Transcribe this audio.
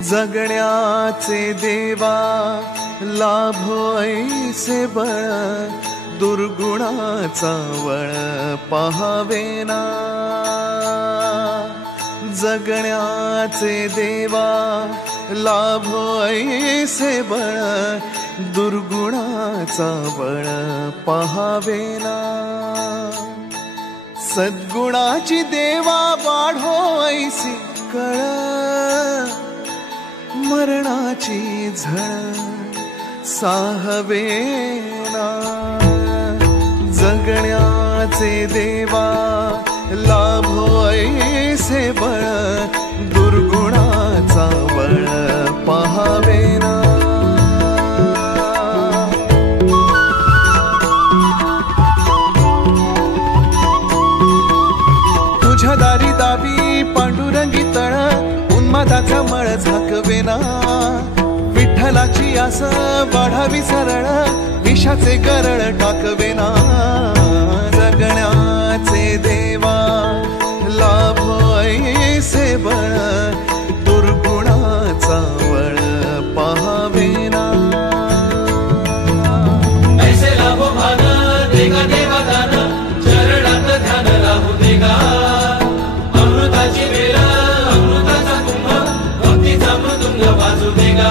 जगण्याचे देवा लाभो ऐसे बळ, दुर्गुणाचा वळ पाहावेना। जगण्याचे देवा लाभो ऐसे बळ, दुर्गुणाचा बळ पाहावेना। सद्गुणाची देवा वाढो ऐसी कळ, मरणाची झळ साहवेना। जगण्याचे देवा लाभो ऐसे बळ, दुर्गुणाचा बळ पाहावेना। तुझ्या दारी दावी पांडुरंगी तळ, उन्मादाचा मळ झाकवेना। विठ्ठलाची आस वाढावी सरळ, विषाचे गरळ टाकवेना। जगण्याचे देवा लाभो ऐसे बळ, दुर्गुणाचा बळ पाहावेना। ऐसे लाभो भान देगा देवा दान, चरणात ध्यान राहू देगा। अमृताची वेळ अमृताचा कुंभ, भक्तीचा मृदुंग वाजू देगा।